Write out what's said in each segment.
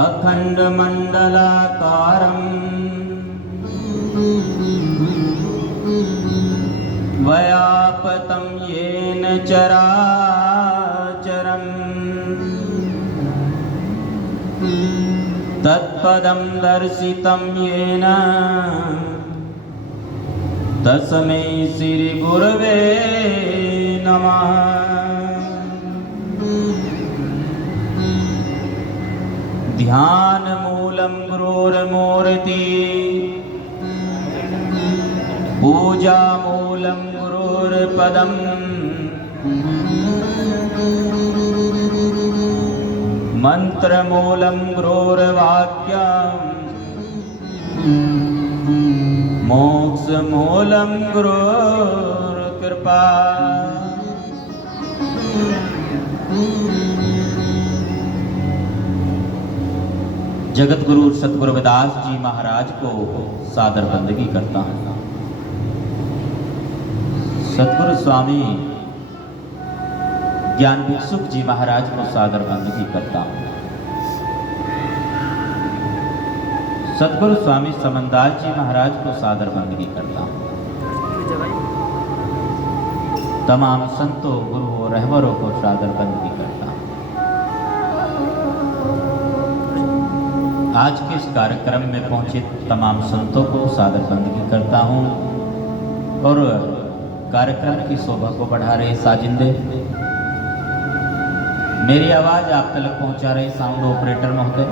अखण्डमण्डलाकारम् व्यापतं येन चराचरम् तत्पदं दर्शितं येन तस्मै श्रीगुरवे नमः। ध्यानमूलं गुरोर्मूर्ति पूजामूलं गुरोर्पदम् मंत्रमूलं गुरोर्वाक्यम् मोक्षमूलं गुरोर्कृपा। जगत गुरु सतगुरु रविदास जी महाराज को सादर बंदगी करता हूँ। सतगुरु स्वामी ज्ञान भिक्षुक जी महाराज को सादर बंदगी करता हूँ। सतगुरु स्वामी समनदास जी महाराज को सादर बंदगी करता हूँ। तमाम संतों गुरुओं रहबरों को सादर बंदगी करता हूँ। आज के इस कार्यक्रम में पहुंचे तमाम संतों को सादर बंदगी करता हूँ और कार्यक्रम की शोभा को बढ़ा रहे साजिंदे, मेरी आवाज आप तक पहुंचा रहे साउंड ऑपरेटर महोदय,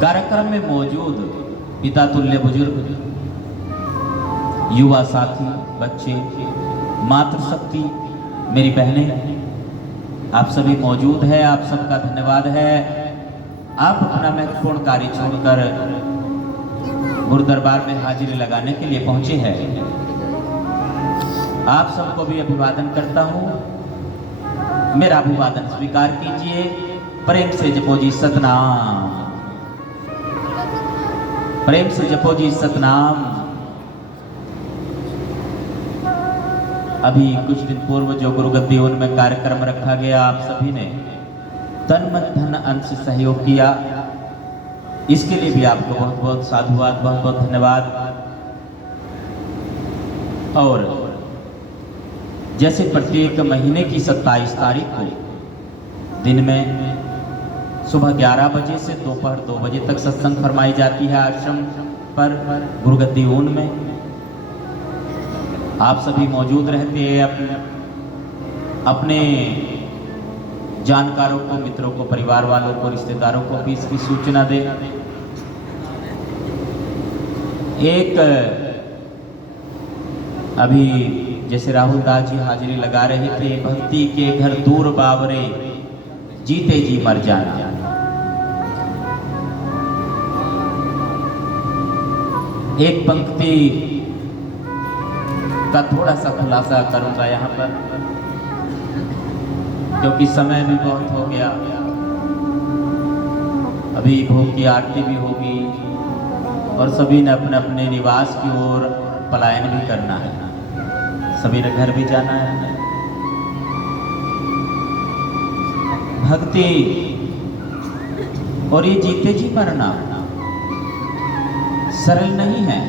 कार्यक्रम में मौजूद पिता तुल्य बुजुर्ग, युवा साथी, बच्चे, मातृशक्ति, मेरी बहनें, आप सभी मौजूद हैं। आप सबका धन्यवाद है। आप अपना महत्वपूर्ण कार्य छोड़कर गुरु दरबार में हाजिरी लगाने के लिए पहुंचे हैं। आप सबको भी अभिवादन करता हूं। मेरा अभिवादन स्वीकार कीजिए। प्रेम से जपो जी सतनाम, प्रेम से जपो जी सतनाम। अभी कुछ दिन पूर्व जो गुरु गद्दी उनमें कार्यक्रम रखा गया, आप सभी ने तन मन धन अंश सहयोग किया, इसके लिए भी आपको बहुत बहुत साधुवाद, बहुत बहुत धन्यवाद। और जैसे प्रत्येक महीने की 27 तारीख को दिन में सुबह 11 बजे से दोपहर 2 बजे तक सत्संग फरमाई जाती है आश्रम पर गुरु गद्दी ऊन में। आप सभी मौजूद रहते हैं। अपने जानकारों को, मित्रों को, परिवार वालों को, रिश्तेदारों को भी इसकी सूचना दे। एक अभी जैसे राहुल दास जी हाजिरी लगा रहे थे, भक्ति के घर दूर बावरे जीते जी मर जाना। एक पंक्ति का थोड़ा सा खुलासा करूंगा यहाँ पर, क्योंकि समय भी बहुत हो गया। अभी भोग की आरती भी होगी और सभी ने अपने अपने निवास की ओर पलायन भी करना है, सभी ने घर भी जाना है। भक्ति और ये जीते जी मरना सरल नहीं है।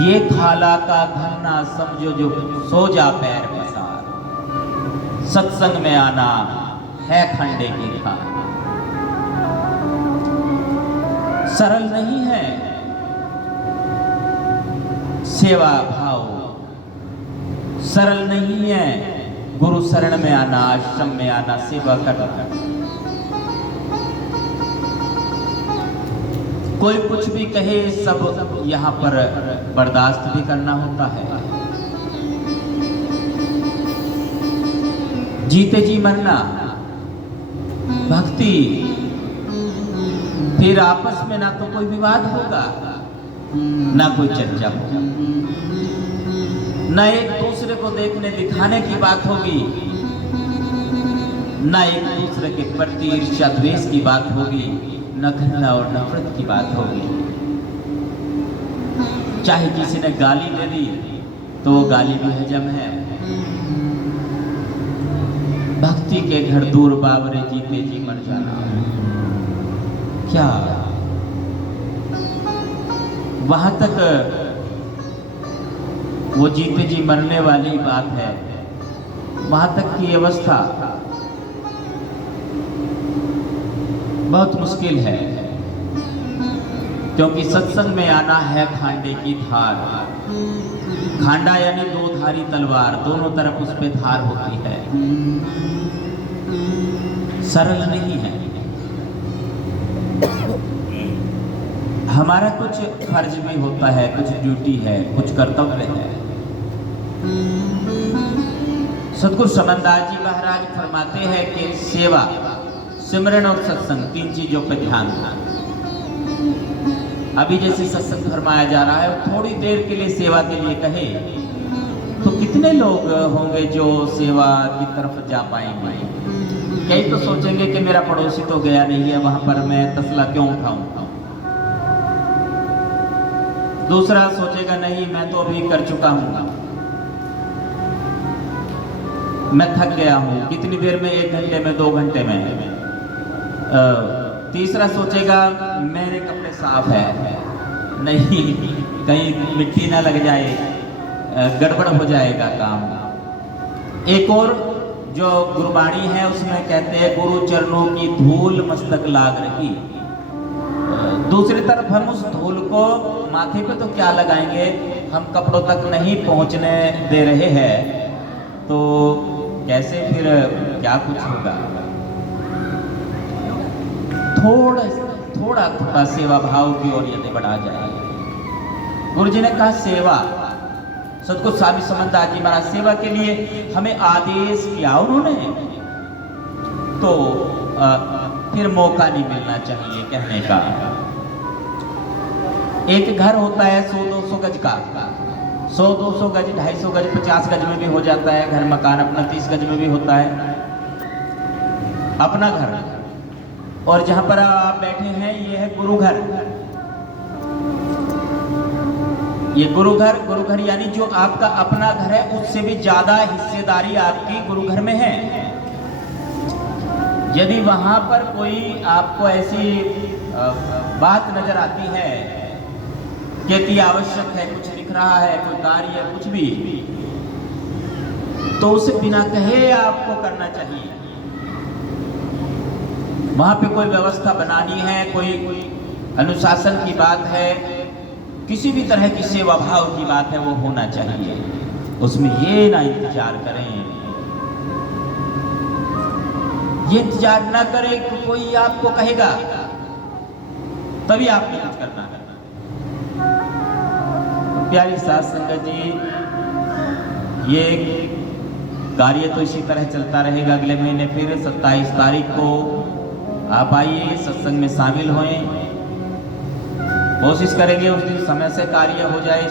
ये खाला का घरना समझो जो सो जा पैर पसार, सत्संग में आना है खंडे की खाल। सरल नहीं है सेवा भाव, सरल नहीं है गुरु शरण में आना, आश्रम में आना, सेवा करना। कोई कुछ भी कहे, सब यहाँ पर बर्दाश्त भी करना होता है। जीते जी मरना भक्ति, फिर आपस में ना तो कोई विवाद होगा, ना कोई चर्चा होगा, न एक दूसरे को देखने दिखाने की बात होगी, न एक दूसरे के प्रति ईर्ष्या द्वेष की बात होगी, न घृणा और नफरत की बात होगी। चाहे किसी ने गाली दे दी तो वो गाली भी हजम है। भक्ति दोस्ती के घर दूर बाबरे जीते जी मर जाना। क्या वहां तक वो जीते जी मरने वाली बात है, वहां तक की अवस्था बहुत मुश्किल है, क्योंकि सत्संग में आना है खांडे की धार। खांडा यानी दो धारी तलवार, दोनों तरफ उस पे धार होती है, सरल नहीं है। हमारा कुछ फर्ज भी होता है, कुछ ड्यूटी है, कुछ कर्तव्य है। सतगुरु समनदास जी महाराज फरमाते हैं कि सेवा, सिमरन और सत्संग, तीन चीजों पर ध्यान देना। अभी जैसे सत्संग फरमाया जा रहा है, थोड़ी देर के लिए सेवा के लिए कहे तो कितने लोग होंगे जो सेवा की तरफ जा पाएंगे? कई तो सोचेंगे कि मेरा पड़ोसी तो गया नहीं है वहां पर, मैं तसला क्यों उठाऊं। दूसरा सोचेगा नहीं मैं तो अभी कर चुका हूं, मैं थक गया हूं, कितनी देर में, 1 घंटे में, 2 घंटे में। तीसरा सोचेगा मेरे कपड़े साफ है, नहीं कहीं मिट्टी ना लग जाए, गड़बड़ हो जाएगा काम। एक और जो गुरबाणी है उसमें कहते हैं गुरु चरणों की धूल मस्तक लाग रही। दूसरी तरफ हम उस धूल को माथे पे तो क्या लगाएंगे, हम कपड़ों तक नहीं पहुंचने दे रहे हैं, तो कैसे फिर क्या कुछ होगा। थोड़ा थोड़ा सेवा भाव की ओर यदि बढ़ा जाए। गुरु जी ने कहा सेवा, सतगुरु स्वामी समनदास जी महाराज सेवा के लिए हमें आदेश किया उन्होंने, तो फिर मौका नहीं मिलना चाहिए कहने का। एक घर होता है 100-200 गज का, 100-200 गज, 250 गज, 50 गज में भी हो जाता है घर, मकान अपना 30 गज में भी होता है अपना घर। और जहां पर आप बैठे हैं ये है गुरु घर। ये गुरु घर यानी जो आपका अपना घर है उससे भी ज्यादा हिस्सेदारी आपकी गुरु घर में है। यदि वहां पर कोई आपको ऐसी बात नजर आती है कि अति आवश्यक है, कुछ दिख रहा है, कोई कार्य कुछ भी, तो उसे बिना कहे आपको करना चाहिए। वहां पे कोई व्यवस्था बनानी है, कोई अनुशासन की बात है, किसी भी तरह की सेवा भाव की बात है, वो होना चाहिए। उसमें ये ना इंतजार करें, ये इंतजार ना करें कि कोई आपको कहेगा तभी आपने कुछ करना है। प्यारी साथ संगत जी, ये कार्य तो इसी तरह चलता रहेगा। अगले महीने फिर 27 तारीख को आप आइए, सत्संग में शामिल होएं। कोशिश करेंगे उस दिन समय से कार्य हो जाए।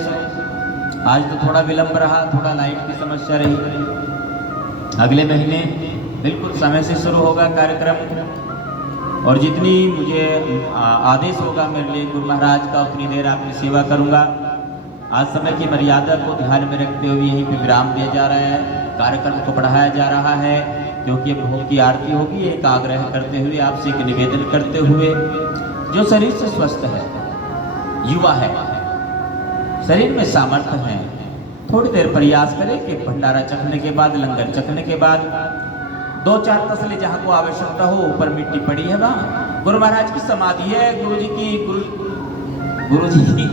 आज तो थोड़ा विलंब रहा, थोड़ा लाइट की समस्या रही। अगले महीने बिल्कुल समय से शुरू होगा कार्यक्रम, और जितनी मुझे आदेश होगा मेरे लिए गुरु महाराज का, उतनी देर आपकी सेवा करूंगा। आज समय की मर्यादा को ध्यान में रखते हुए यहीं पे विराम दिया जा रहा है, कार्यक्रम को बढ़ाया जा रहा है, क्योंकि भोग की आरती होगी। एक आग्रह करते हुए, आपसे एक निवेदन करते हुए, जो शरीर से स्वस्थ है, युवा है, शरीर में सामर्थ्य है, थोड़ी देर प्रयास करें कि भंडारा चखने के बाद, लंगर चखने के बाद 2-4 तसले जहाँ को आवश्यकता हो, ऊपर मिट्टी पड़ी है वहाँ गुरु महाराज की समाधि है। गुरु जी की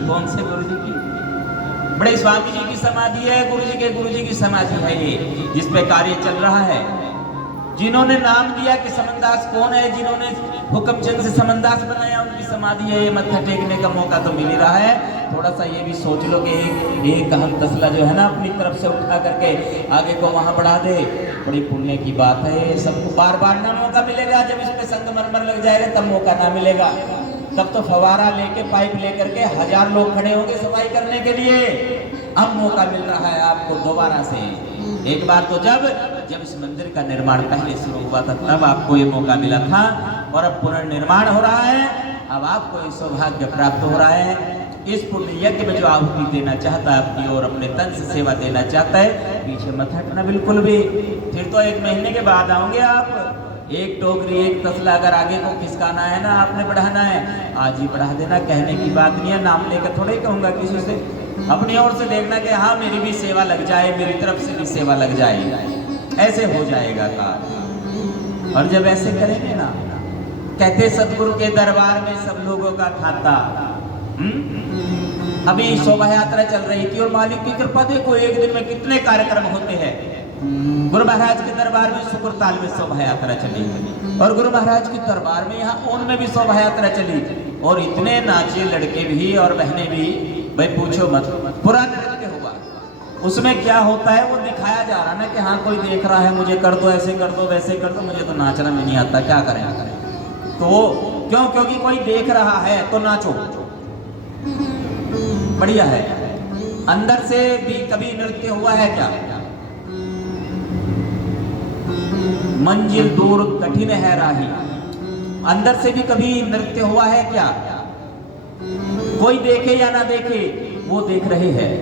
कौन से गुरु जी की? बड़े स्वामी जी की समाधि है, गुरु जी की समाधि है ये, जिसपे कार्य चल रहा है। जिन्होंने नाम दिया कि समनदास कौन है, जिन्होंने हुक्मचंद से समनदास बनाया, उनकी समाधि है। ये मत्था टेकने का मौका तो मिल ही रहा है। थोड़ा सा ये भी सोच लो कि एक हम तसला जो है ना अपनी तरफ से उठा करके आगे को वहां बढ़ा दे, बड़ी पुण्य की बात है। सबको बार बार ना मौका मिलेगा, जब इस पे संगमरमर लग जाएगा तब मौका ना मिलेगा। तब तो फवारा लेके, पाइप लेकर के 1000 लोग खड़े होंगे सफाई करने के लिए। अब मौका मिल रहा है आपको दोबारा से। एक बार तो जब इस मंदिर का निर्माण पहले शुरू हुआ था, तब आपको ये मौका मिला था, और अब पुनर्निर्माण हो रहा है। अब आपको ये सौभाग्य प्राप्त हो रहा है। इस पुण्य यज्ञ में जो आहुति देना चाहता है अपनी और अपने तन से सेवा देना चाहता है, पीछे मत हटना बिल्कुल भी। फिर तो 1 महीने के बाद आओगे आप। एक टोकरी एक तसला अगर आगे को खिसकाना है ना, आपने बढ़ाना है, आज ही बढ़ा देना। कहने की बात नहीं है, नाम लेकर थोड़े कहूँगा किसी से। अपनी ओर से देखना कि हाँ मेरी भी सेवा लग जाए, मेरी तरफ से भी सेवा लग जाए, ऐसे हो जाएगा काम। और जब ऐसे करेंगे ना, कहते सतगुरु के दरबार में सब लोगों का खाता। अभी शोभा यात्रा चल रही थी और मालिक की कृपा देखो एक दिन में कितने कार्यक्रम होते हैं। गुरु महाराज के दरबार में सुकुरताल में शोभा यात्रा चली और गुरु महाराज के दरबार में यहाँ ऊन में भी शोभा यात्रा चली और इतने नाचे लड़के भी और बहनें भी, भाई पूछो मत। पूरा नृत्य हुआ, उसमें क्या होता है वो दिखाया जा रहा ना कि हाँ कोई देख रहा है, मुझे कर दो, ऐसे कर दो, वैसे कर दो, मुझे तो नाचना में नहीं आता, क्या करें। तो क्यों? क्योंकि कोई देख रहा है तो नाचो, बढ़िया है। अंदर से भी कभी नृत्य हुआ है क्या? मंजिल दूर कठिन है राही, अंदर से भी कभी नृत्य हुआ है क्या? कोई देखे या ना देखे, वो देख रहे हैं,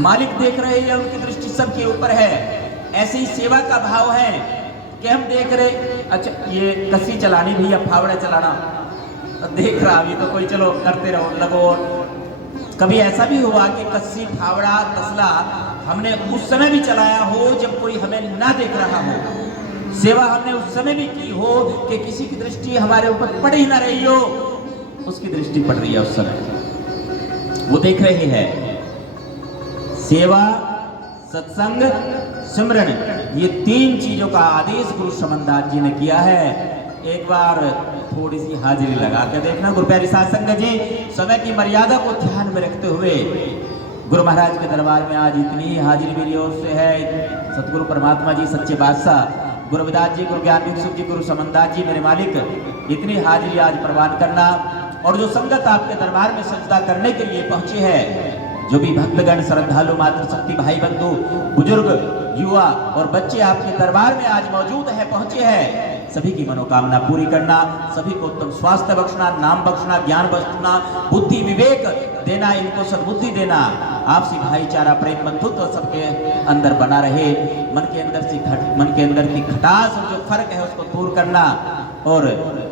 मालिक देख रहे हैं, उनकी दृष्टि सबके ऊपर है। ऐसी सेवा का भाव है कि हम देख रहे, अच्छा ये कस्सी चलानी भैया, फावड़ा चलाना देख रहा, अभी तो कोई चलो करते रहो, लगो। कभी ऐसा भी हुआ कि कस्सी, फावड़ा, तसला हमने उस समय भी चलाया हो जब कोई हमें ना देख रहा हो। सेवा हमने उस समय भी की हो कि किसी की दृष्टि हमारे ऊपर पड़ ही ना रही हो, उसकी दृष्टि पड़ रही है उस समय, वो देख रहे हैं। सेवा, सत्संग, सिमरन, ये 3 चीजों का आदेश गुरु समनदास जी ने किया है। एक बार थोड़ी सी हाजिरी लगा के देखना। गुरु प्यारी साध संगत जी, समय की मर्यादा को ध्यान में रखते हुए गुरु महाराज के दरबार में आज इतनी हाजिरी मेरी ओर से है। सतगुरु परमात्मा जी, सच्चे बादशाह, गुरु विदास जी, गुरु ज्ञान भिक्षुक जी, गुरु समनदास जी, मेरे मालिक, इतनी हाजिरी आज प्रवान करना। और जो संगत आपके दरबार में सजदा करने के लिए पहुंचे हैं, जो भी भक्तगण, श्रद्धालु, मातृशक्ति, भाई बंधु, बुजुर्ग, युवा और बच्चे आपके दरबार में आज मौजूद है, पहुंचे हैं, सभी की मनोकामना पूरी करना, सभी को उत्तम स्वास्थ्य बख्शना, नाम बख्शना, ज्ञान बख्शना, बुद्धि विवेक देना, इनको सद्बुद्धि देना, आपसी भाईचारा, प्रेम, बंधुत्व सबके अंदर बना रहे। मन के अंदर की खटास और जो फर्क है उसको दूर करना। और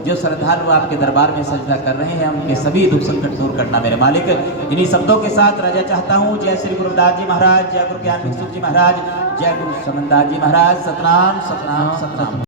जो श्रद्धालु आपके दरबार में सजदा कर रहे हैं, उनके सभी दुख संकट दूर करना मेरे मालिक। इन्हीं शब्दों के साथ रजा चाहता हूँ। जय श्री गुरुदास जी महाराज, जय गुरु ज्ञान भिक्षुक जी महाराज, जय गुरु समनदास जी महाराज। सतनाम सतनाम सतनाम।